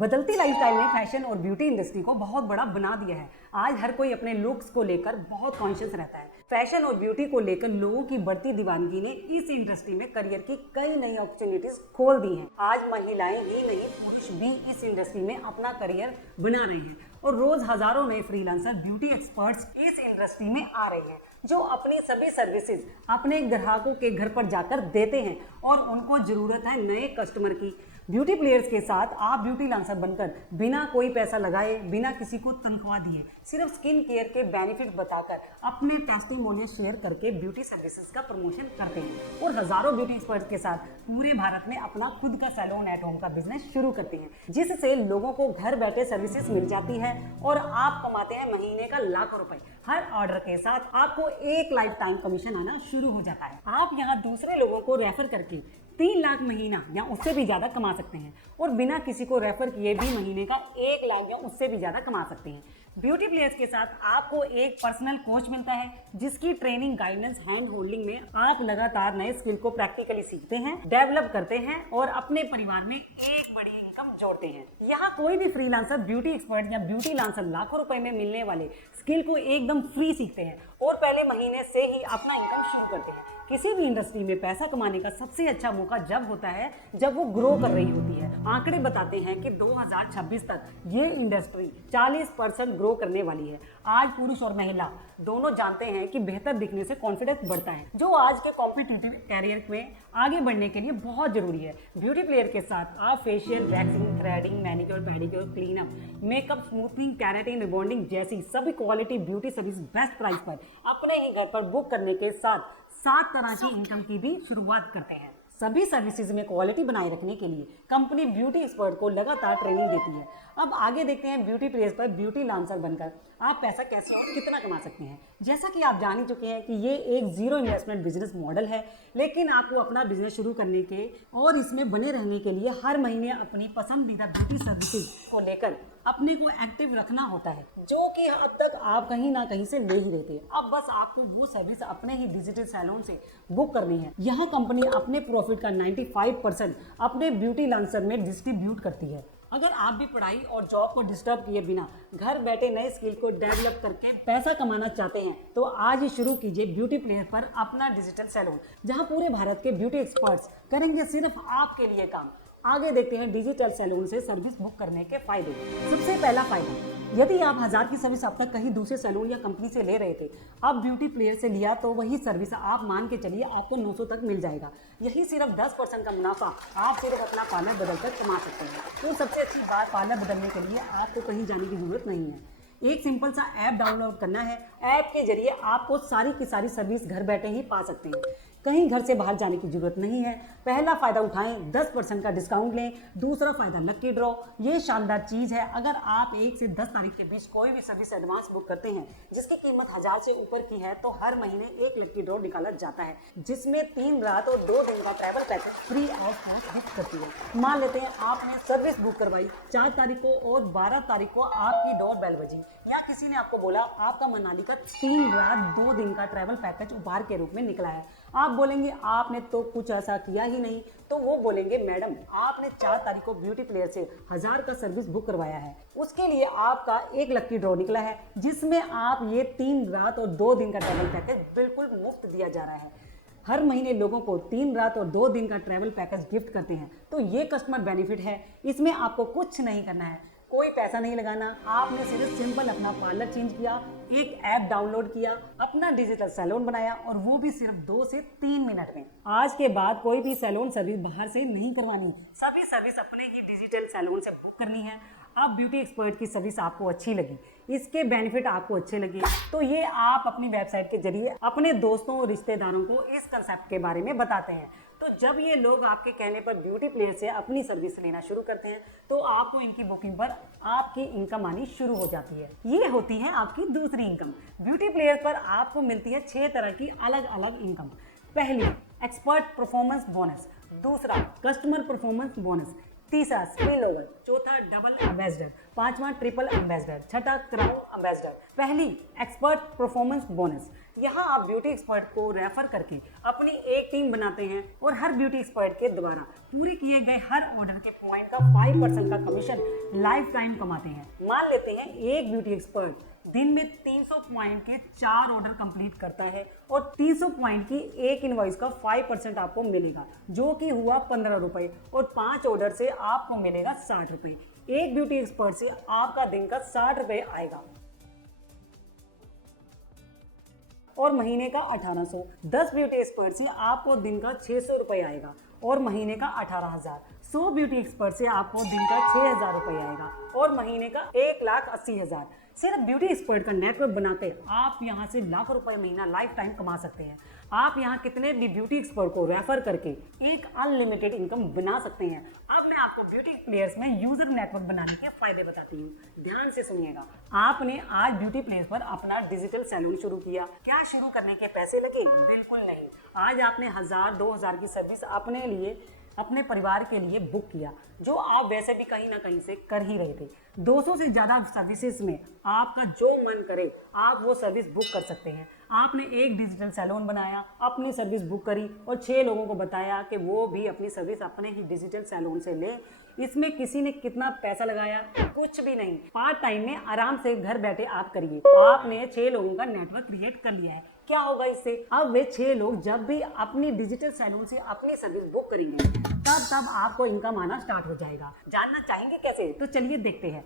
बदलती लाइफस्टाइल ने फैशन और ब्यूटी इंडस्ट्री को बहुत बड़ा बना दिया है। आज हर कोई अपने लुक्स को लेकर बहुत कॉन्शियस रहता है। फैशन और ब्यूटी को लेकर लोगों की बढ़ती दीवानगी ने इस इंडस्ट्री में करियर की कई नई अपॉर्चुनिटीज खोल दी हैं। आज महिलाएं ही नहीं, पुरुष भी इस इंडस्ट्री में अपना करियर बना रहे हैं और रोज हजारों नए फ्रीलांसर ब्यूटी एक्सपर्ट्स इस इंडस्ट्री में आ रहे हैं, जो अपनी सभी सर्विसेज अपने ग्राहकों के घर पर जाकर देते हैं और उनको जरूरत है नए कस्टमर की। ब्यूटी प्लेयर्स के साथ आप ब्यूटी लांसर बनकर बिना कोई पैसा लगाए, बिना किसी को तनख्वाह दिए, सिर्फ स्किन केयर के बेनिफिट बताकर अपने टेस्टिमोनियल शेयर करके ब्यूटी सर्विसेज का प्रमोशन करते हैं और हजारों ब्यूटी एक्सपर्ट्स के साथ पूरे भारत में अपना खुद का सैलून एट होम का बिजनेस शुरू करते हैं, जिससे लोगों को घर बैठे सर्विसेज मिल जाती है और आप कमाते हैं महीने का लाखों रुपए। हर ऑर्डर के साथ आपको एक लाइफ टाइम कमीशन आना शुरू हो जाता है। आप यहाँ दूसरे लोगों को रेफर करके 3 लाख महीना या उससे भी ज्यादा कमा सकते हैं और बिना किसी को रेफर किए भी महीने का 1 लाख या उससे भी ज्यादा कमा सकते हैं। ब्यूटी प्लेयर्स के साथ आपको एक पर्सनल कोच मिलता है, जिसकी ट्रेनिंग, गाइडेंस, हैंड होल्डिंग में आप लगातार नए स्किल को प्रैक्टिकली सीखते हैं, डेवलप करते हैं और अपने परिवार में एक बड़ी इनकम जोड़ते हैं। यहाँ कोई भी फ्रीलांसर ब्यूटी एक्सपर्ट या ब्यूटी लांसर लाखों रुपए में मिलने वाले स्किल को एकदम फ्री सीखते हैं और पहले महीने से ही अपना इनकम शुरू करते हैं। किसी भी इंडस्ट्री में पैसा कमाने का सबसे अच्छा मौका जब होता है जब वो ग्रो कर रही होती है। आंकड़े बताते हैं कि 2026 तक ये इंडस्ट्री 40% ग्रो करने वाली है। आज पुरुष और महिला दोनों जानते हैं कि बेहतर दिखने से कॉन्फिडेंस बढ़ता है, जो आज के कॉम्पिटिटिव कैरियर में आगे बढ़ने के लिए बहुत जरूरी है। ब्यूटी प्लेयर के साथ आप facial, waxing, threading, manicure, pedicure, cleanup, makeup, smoothening, keratin, rebonding जैसी सभी quality beauty service best price पर अपने ही घर पर बुक करने के साथ 7 तरह की इनकम की भी शुरुआत करते हैं। सभी सर्विसेज में क्वालिटी बनाए रखने के लिए कंपनी ब्यूटी एक्सपर्ट को लगातार ट्रेनिंग देती है। अब आगे देखते हैं ब्यूटी प्लेयर्स पर ब्यूटी लांसर बनकर आप पैसा कैसे और कितना कमा सकते हैं। जैसा कि आप जान ही चुके हैं कि ये एक जीरो इन्वेस्टमेंट बिजनेस मॉडल है, लेकिन आपको अपना बिजनेस शुरू करने के और इसमें बने रहने के लिए हर महीने अपनी पसंदीदा ब्यूटी सर्विसेज को लेकर अपने को एक्टिव रखना होता है, जो कि अब तक आप कहीं ना कहीं से ले ही रहे थे। अब बस आपको वो सर्विस अपने ही डिजिटल सैलून से बुक करनी है। यह कंपनी अपने प्रॉफिट का 95% अपने ब्यूटी लांसर में डिस्ट्रीब्यूट करती है। अगर आप भी पढ़ाई और जॉब को डिस्टर्ब किए बिना घर बैठे नए स्किल को डेवलप करके पैसा कमाना चाहते हैं, तो आज ही शुरू कीजिए ब्यूटी प्लेयर पर अपना डिजिटल सैलून, जहां पूरे भारत के ब्यूटी एक्सपर्ट्स करेंगे सिर्फ आपके लिए काम। आगे देखते हैं डिजिटल सैलून से सर्विस बुक करने के फायदे। सबसे पहला फायदा, यदि आप 1000 की सर्विस अब तक कहीं दूसरे सैलून या कंपनी से ले रहे थे, अब ब्यूटी प्लेयर से लिया तो वही सर्विस आप मान के चलिए आपको 900 तक मिल जाएगा। यही सिर्फ 10% का मुनाफा आप सिर्फ अपना पार्लर बदलकर कमा सकते हैं। तो सबसे अच्छी बात, पार्लर बदलने के लिए आपको कहीं जाने की जरूरत नहीं है। एक सिंपल सा ऐप डाउनलोड करना है। ऐप के जरिए आपको सारी की सारी सर्विस घर बैठे ही पा सकते हैं, कहीं घर से बाहर जाने की जरूरत नहीं है। पहला फायदा उठाएं, 10% का डिस्काउंट लें। दूसरा फायदा लकी ड्रॉ। ये शानदार चीज है, अगर आप 1 से 10 तारीख के बीच कोई भी सर्विस एडवांस बुक करते हैं जिसकी कीमत 1000 से ऊपर की है, तो हर महीने एक लकी ड्रॉ निकाला जाता है, जिसमें 3 रात और 2 दिन का travel package free of cost gift करती है। मान लेते हैं आपने सर्विस बुक करवाई 4 तारीख को और 12 तारीख को आपकी डोर बेल बजी, या किसी ने आपको बोला आपका मनाली का 3 रात 2 दिन का ट्रैवल पैकेज उपहार के रूप में निकला है। आप बोलेंगे आपने तो कुछ ऐसा किया ही नहीं, तो वो बोलेंगे मैडम आपने 4 तारीख को ब्यूटी प्लेयर से 1000 का सर्विस बुक करवाया है, उसके लिए आपका एक लकी ड्रॉ निकला है, जिसमें आप ये 3 रात और 2 दिन का ट्रैवल पैकेज बिल्कुल मुफ्त दिया जा रहा है। हर महीने लोगों को 3 रात और 2 दिन का ट्रैवल पैकेज गिफ्ट करते हैं, तो ये कस्टमर बेनिफिट है। इसमें आपको कुछ नहीं करना है, कोई पैसा नहीं लगाना। आपने सिर्फ सिंपल अपना पार्लर चेंज किया, एक ऐप डाउनलोड किया, अपना डिजिटल सैलून बनाया, और वो भी सिर्फ 2 से 3 मिनट में। आज के बाद कोई भी सैलून सर्विस बाहर से नहीं करवानी, सभी सर्विस अपने ही डिजिटल सैलून से बुक करनी है। अब ब्यूटी एक्सपर्ट की सर्विस आपको अच्छी लगी, इसके बेनिफिट आपको अच्छे लगे, तो ये आप अपनी वेबसाइट के जरिए अपने दोस्तों और रिश्तेदारों को इस कंसेप्ट के बारे में बताते हैं। तो जब ये लोग आपके कहने पर ब्यूटी प्लेयर से अपनी सर्विस लेना शुरू करते हैं, तो आपको इनकी बुकिंग पर आपकी इनकम आनी शुरू हो जाती है। ये होती है आपकी दूसरी इनकम। ब्यूटी प्लेयर पर आपको मिलती है 6 तरह की अलग अलग इनकम। पहली, एक्सपर्ट परफॉर्मेंस बोनस। दूसरा, कस्टमर परफॉर्मेंस बोनस। तीसरा, स्पिल ओवर। चौथा डबल एम्बेसडर, पांचवा ट्रिपल एम्बेसडर, छठा क्राउन एम्बेसडर। पहली एक्सपर्ट परफॉर्मेंस बोनस। यहाँ आप ब्यूटी एक्सपर्ट को रेफर करके अपनी एक टीम बनाते हैं और हर ब्यूटी एक्सपर्ट के द्वारा पूरे किए गए हर ऑर्डर के पॉइंट का 5% का कमीशन लाइफ टाइम कमाते हैं। मान लेते हैं एक ब्यूटी एक्सपर्ट दिन में 300 पॉइंट के 4 ऑर्डर कंप्लीट करता है और 300 पॉइंट की एक इनवॉइस का 5% आपको मिलेगा, जो कि हुआ 15 रुपये, और 5 ऑर्डर से आपको मिलेगा 60 रुपये। एक ब्यूटी एक्सपर्ट से आपका दिन का 60 रुपये आएगा और महीने का 1800। 10 ब्यूटी एक्सपर्ट से आपको दिन का 600 रुपये आएगा और महीने का 18,000। 100 ब्यूटी एक्सपर्ट से आपको दिन का 6,000 रुपये आएगा और महीने का 1,80,000। सिर्फ ब्यूटी एक्सपर्ट का नेटवर्क बनाते आप यहाँ से लाखों रुपए महीना लाइफ टाइम कमा सकते हैं। आप यहाँ कितने भी ब्यूटी एक्सपर्ट को रेफर करके एक अनलिमिटेड इनकम बना सकते हैं। अब मैं आपको ब्यूटी प्लेयर्स में यूजर नेटवर्क बनाने के फायदे बताती हूँ, ध्यान से सुनिएगा। आपने आज ब्यूटी प्लेस पर अपना डिजिटल सैलून शुरू किया, क्या शुरू करने के पैसे लगे? बिल्कुल नहीं। आज आपने 1,000-2,000 की सर्विस अपने लिए, अपने परिवार के लिए बुक किया, जो आप वैसे भी कहीं ना कहीं से कर ही रहे थे। 200 से ज़्यादा सर्विसेज में आपका जो मन करे आप वो सर्विस बुक कर सकते हैं। आपने एक डिजिटल सैलून बनाया, अपनी सर्विस बुक करी और 6 लोगों को बताया कि वो भी अपनी सर्विस अपने ही डिजिटल सैलून से ले। इसमें किसी ने कितना पैसा लगाया? कुछ भी नहीं। पार्ट टाइम में आराम से घर बैठे आप करिए। आपने 6 लोगों का नेटवर्क क्रिएट कर लिया है। क्या होगा इससे? अब वे 6 लोग जब भी अपनी डिजिटल सैलून से अपनी सर्विस बुक करेंगे तब आपको इनकम आना स्टार्ट हो जाएगा। जानना चाहेंगे कैसे? तो चलिए देखते हैं।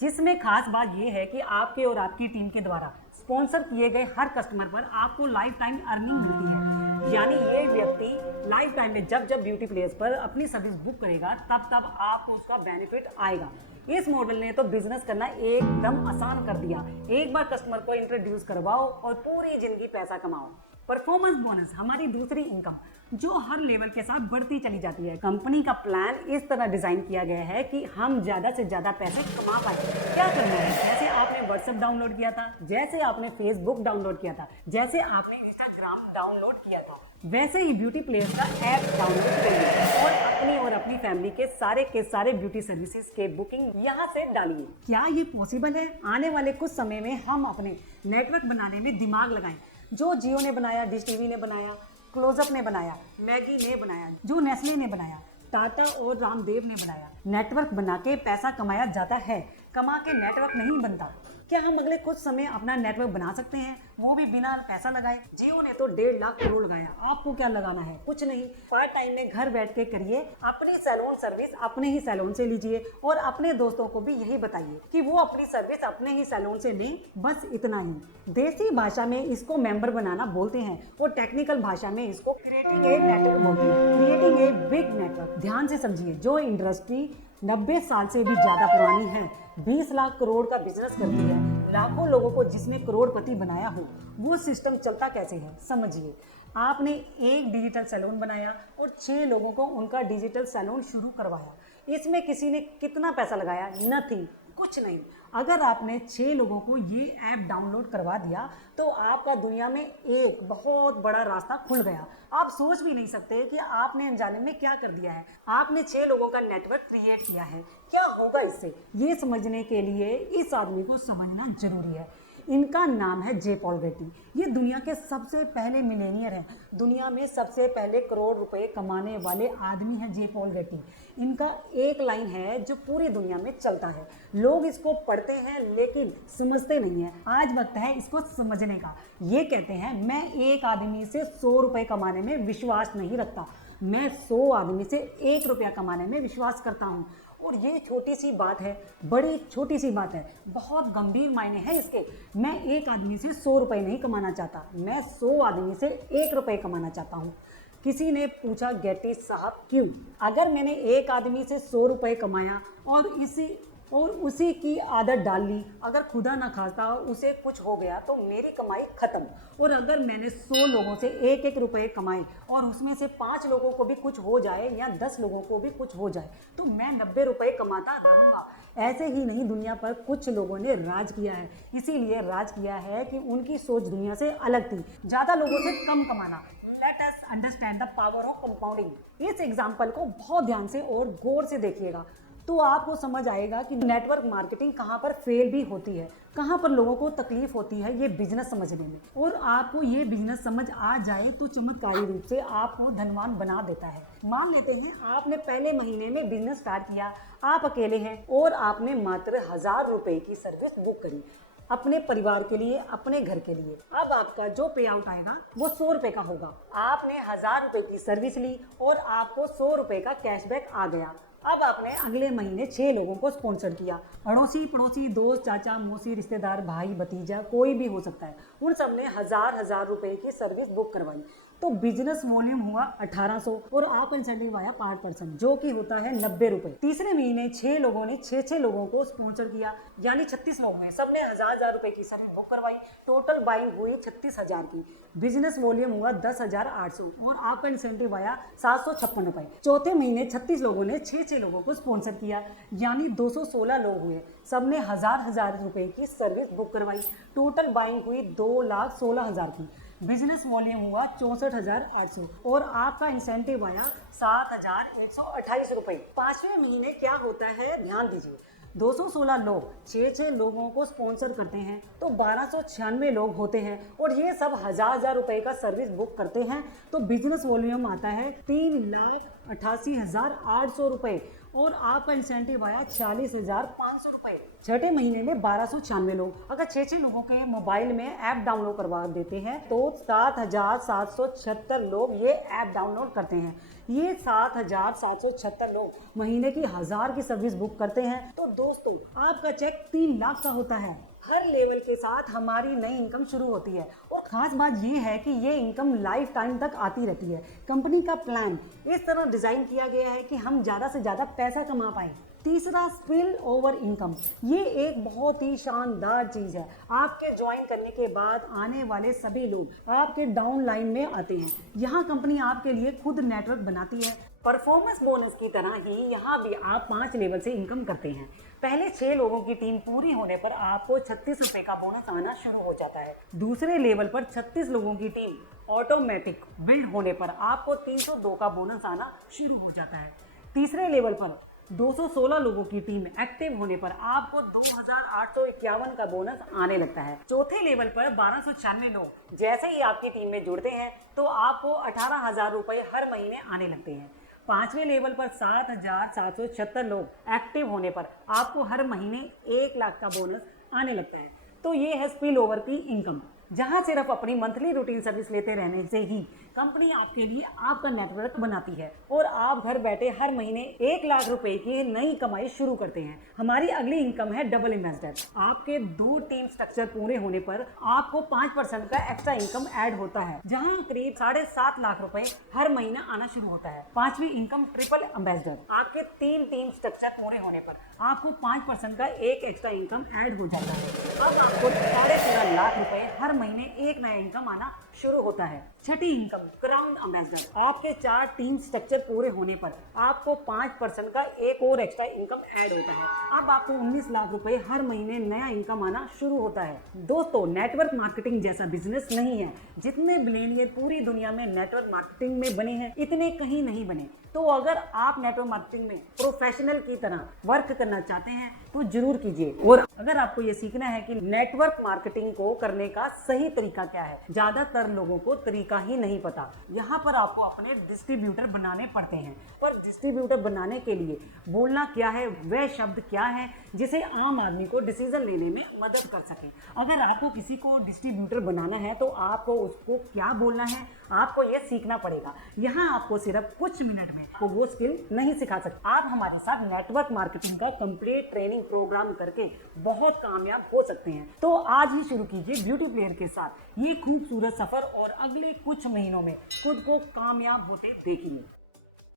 जिसमें खास बात यह है कि आपके और आपकी टीम के द्वारा स्पॉन्सर किए गए हर कस्टमर पर आपको लाइफ टाइम अर्निंग मिलती है। यानी ये व्यक्ति लाइफ टाइम में जब जब ब्यूटी प्लेस पर अपनी सर्विस बुक करेगा तब आपको उसका बेनिफिट आएगा। इस मॉडल ने तो बिजनेस करना एकदम आसान कर दिया। एक बार कस्टमर को इंट्रोड्यूस करवाओ और पूरी जिंदगी पैसा कमाओ। परफॉर्मेंस बोनस हमारी दूसरी इनकम, जो हर लेवल के साथ बढ़ती चली जाती है। कंपनी का प्लान इस तरह डिजाइन किया गया है कि हम ज्यादा से ज्यादा पैसे कमा पाए। क्या करना है? जैसे आपने व्हाट्सएप डाउनलोड किया था, जैसे आपने फेसबुक डाउनलोड किया था, जैसे आपने इंस्टाग्राम डाउनलोड किया था, वैसे ही ब्यूटी प्लेस का ऐप डाउनलोड करिए और अपनी फैमिली के सारे ब्यूटी सर्विसेज के बुकिंग यहाँ से डालिए। क्या ये पॉसिबल है? आने वाले कुछ समय में हम अपने नेटवर्क बनाने में दिमाग लगाएं। जो जियो ने बनाया, डिश टीवी ने बनाया, क्लोजअप ने बनाया, मैगी ने बनाया, जो नेस्ले ने बनाया, टाटा और रामदेव ने बनाया। नेटवर्क बना के पैसा कमाया जाता है, कमा के नेटवर्क नहीं बनता। क्या हम अगले कुछ समय अपना नेटवर्क बना सकते हैं, वो भी बिना पैसा लगाए? जियो ने तो 1.5 लाख करोड़ लगाया, आपको क्या लगाना है? कुछ नहीं। पार्ट टाइम में घर बैठ के करिए, अपनी सैलून सर्विस अपने ही सैलून से लीजिए और अपने दोस्तों को भी यही बताइए कि वो अपनी सर्विस अपने ही सैलून से लें। बस इतना ही। देसी भाषा में इसको मेंबर बनाना बोलते हैं और टेक्निकल भाषा में इसको क्रिएटिंग ए नेटवर्क बोलते हैं। Creating a big network. ध्यान से समझिए, जो इंडस्ट्री 90 साल से भी ज्यादा पुरानी है, 20 लाख करोड़ का बिजनेस करती है, लाखों लोगों को जिसने करोड़पति बनाया हो, वो सिस्टम चलता कैसे है समझिए। आपने एक डिजिटल सैलून बनाया और 6 लोगों को उनका डिजिटल सैलून शुरू करवाया। इसमें किसी ने कितना पैसा लगाया? नथिंग, कुछ नहीं। अगर आपने 6 लोगों को ये ऐप डाउनलोड करवा दिया तो आपका दुनिया में एक बहुत बड़ा रास्ता खुल गया। आप सोच भी नहीं सकते कि आपने अनजाने में क्या कर दिया है। आपने 6 लोगों का नेटवर्क क्रिएट किया है। क्या होगा इससे? ये समझने के लिए इस आदमी को समझना जरूरी है। इनका नाम है जे पॉल गेटी। ये दुनिया के सबसे पहले मिलेनियर हैं। दुनिया में सबसे पहले करोड़ रुपए कमाने वाले आदमी हैं जे पॉल गेटी। इनका एक लाइन है जो पूरी दुनिया में चलता है। लोग इसको पढ़ते हैं लेकिन समझते नहीं हैं। आज वक्त है इसको समझने का। ये कहते हैं, मैं एक आदमी से 100 रुपये कमाने में विश्वास नहीं रखता, मैं 100 आदमी से 1 रुपया कमाने में विश्वास करता हूँ। और ये छोटी सी बात है, बड़ी छोटी सी बात है, बहुत गंभीर मायने हैं इसके। मैं एक आदमी से 100 रुपये नहीं कमाना चाहता, मैं 100 आदमी से 1 रुपये कमाना चाहता हूँ। किसी ने पूछा, गेटी साहब क्यों? अगर मैंने एक आदमी से 100 रुपये कमाया और उसी की आदत डाल ली, अगर खुदा ना खास्ता उसे कुछ हो गया तो मेरी कमाई खत्म। और अगर मैंने 100 लोगों से 1-1 रुपये कमाए और उसमें से 5 लोगों को भी कुछ हो जाए या 10 लोगों को भी कुछ हो जाए तो मैं 90 रुपये कमाता रहूँगा। ऐसे ही नहीं, दुनिया पर कुछ लोगों ने राज किया है। इसीलिए राज किया है कि उनकी सोच दुनिया से अलग थी, ज़्यादा लोगों से कम कमाना। Let us understand the power of compounding. इस एग्जाम्पल को बहुत ध्यान से और गौर से देखिएगा। तो आपको समझ आएगा कि नेटवर्क मार्केटिंग कहाँ पर फेल भी होती है, कहाँ पर लोगों को तकलीफ होती है ये बिजनेस समझने में। और आपको ये बिजनेस समझ आ जाए तो चमत्कारी रूप से आपको धनवान बना देता है। मान लेते हैं आपने पहले महीने में बिजनेस स्टार्ट किया, आप अकेले हैं और आपने मात्र 1000 रुपए की सर्विस बुक करी अपने परिवार के लिए, अपने घर के लिए। अब आपका जो पे आउट आएगा वो 100 रुपए का होगा। आपने 1000 रुपए की सर्विस ली और आपको 100 रुपए का कैशबैक आ गया। अब आपने अगले महीने 6 लोगों को स्पॉन्सर किया, अड़ोसी पड़ोसी, दोस्त, चाचा मौसी, रिश्तेदार, भाई भतीजा, कोई भी हो सकता है। उन सब ने 1000 रुपए की सर्विस बुक करवाई, तो बिजनेस वॉल्यूम हुआ 1800 और आप इंसेंटिव आया 5% जो कि होता है 90 रुपए। तीसरे महीने 6 लोगों ने 6 लोगों को स्पॉन्सर किया, यानी 36 लोग हैं, सबने 1000 रुपए की सर्विस बुक करवाई। टोटल बाइंग हुई 36,000 की, बिजनेस वॉल्यूम हुआ 10,800 और आपका इंसेंटिव आया 756 रुपए। चौथे महीने 36 लोगों ने 6 लोगों को स्पॉन्सर किया, यानी 216 लोग हुए, सबने 1000 रुपए की सर्विस बुक करवाई। टोटल बाइंग हुई 2,16,000 की, बिजनेस वॉल्यूम हुआ 64,800 और आपका इंसेंटिव आया 7,128 रुपए। पांचवें महीने क्या होता है ध्यान दीजिए, 216 लोग 6 लोगों को स्पॉन्सर करते हैं तो 1296 लोग होते हैं और ये सब 1000 रुपए का सर्विस बुक करते हैं, तो बिजनेस वॉल्यूम आता है 3,88,800 रुपए और आपका इंसेंटिव आया 46,500 रुपए। छठे महीने में 1296 लोग, अगर 6 लोगों के मोबाइल में ऐप डाउनलोड करवा देते हैं तो 7,776 लोग ये ऐप डाउनलोड करते हैं। ये 7,776 लोग महीने की 1000 की सर्विस बुक करते हैं, तो दोस्तों आपका चेक 3 लाख का होता है। हर लेवल के साथ हमारी नई इनकम शुरू होती है और खास बात ये है कि ये इनकम लाइफ टाइम तक आती रहती है। कंपनी का प्लान इस तरह डिजाइन किया गया है कि हम ज़्यादा से ज़्यादा पैसा कमा पाए। तीसरा, स्पिल ओवर इनकम, ये एक बहुत ही शानदार चीज़ है। आपके ज्वाइन करने के बाद आने वाले सभी लोग आपके डाउन लाइन में आते हैं। यहाँ कंपनी आपके लिए खुद नेटवर्क बनाती है। परफॉर्मेंस बोनस की तरह ही यहाँ भी आप 5 लेवल से इनकम करते हैं। पहले 6 लोगों की टीम पूरी होने पर आपको 36 रुपए का बोनस आना शुरू हो जाता है। दूसरे लेवल पर 36 लोगों की टीम ऑटोमेटिक बिल्ड होने पर आपको 302 का बोनस आना शुरू हो जाता है। तीसरे लेवल पर 216 लोगों की टीम एक्टिव होने पर आपको 2,851 का बोनस आने लगता है। चौथे लेवल पर 1296 लोग जैसे ही आपकी टीम में जुड़ते हैं तो आपको 18,000 रुपए हर महीने आने लगते हैं। पांचवें लेवल पर 7,776 लोग एक्टिव होने पर आपको हर महीने 1 लाख का बोनस आने लगता है। तो ये है स्पिल ओवर की इनकम, जहां सिर्फ अपनी मंथली रूटीन सर्विस लेते रहने से ही कंपनी आपके लिए आपका नेटवर्क बनाती है और आप घर बैठे हर महीने 1 लाख रुपए की नई कमाई शुरू करते हैं। हमारी अगली इनकम है डबल इन्वेस्टर। आपके 2 टीम स्ट्रक्चर पूरे होने पर आपको 5% का एक्स्ट्रा इनकम ऐड होता है, जहां करीब 7.5 लाख रुपए हर महीना आना शुरू होता है। पांचवी इनकम ट्रिपल एम्बेसडर, आपके 3 टीम स्ट्रक्चर पूरे होने पर आपको 5% का एक एक्स्ट्रा इनकम ऐड हो जाता है। अब आपको 13.5 लाख रुपए हर महीने एक नया इनकम आना शुरू होता है। छठी इनकम क्राउन एम्बेसडर, आपके 4 टीम स्ट्रक्चर पूरे होने पर आपको 5% का एक और एक्स्ट्रा इनकम ऐड होता है। अब आपको 19 लाख रुपए हर महीने नया इनकम आना शुरू होता है। दोस्तों, नेटवर्क मार्केटिंग जैसा बिजनेस नहीं है। जितने बिलियनियर पूरी दुनिया में नेटवर्क मार्केटिंग में बने हैं इतने कहीं नहीं बने। तो अगर आप नेटवर्क मार्केटिंग में प्रोफेशनल की तरह वर्क करना चाहते हैं तो जरूर कीजिए। और अगर आपको ये सीखना है कि नेटवर्क मार्केटिंग को करने का सही तरीका क्या है, ज्यादातर लोगों को तरीका ही नहीं पता। यहाँ पर आपको अपने डिस्ट्रीब्यूटर बनाने पड़ते हैं, पर डिस्ट्रीब्यूटर बनाने के लिए बोलना क्या है, वह शब्द क्या है जिसे आम आदमी को डिसीजन लेने में मदद कर सके। अगर आपको किसी को डिस्ट्रीब्यूटर बनाना है तो आपको उसको क्या बोलना है, आपको यह सीखना पड़ेगा। यहाँ आपको सिर्फ कुछ मिनट में को वो स्किल नहीं सिखा सकते। आप हमारे साथ नेटवर्क मार्केटिंग का कंप्लीट ट्रेनिंग प्रोग्राम करके बहुत कामयाब हो सकते हैं। तो आज ही शुरू कीजिए ब्यूटी प्लेयर के साथ ये खूबसूरत सफर और अगले कुछ महीनों में खुद को कामयाब होते देखिए।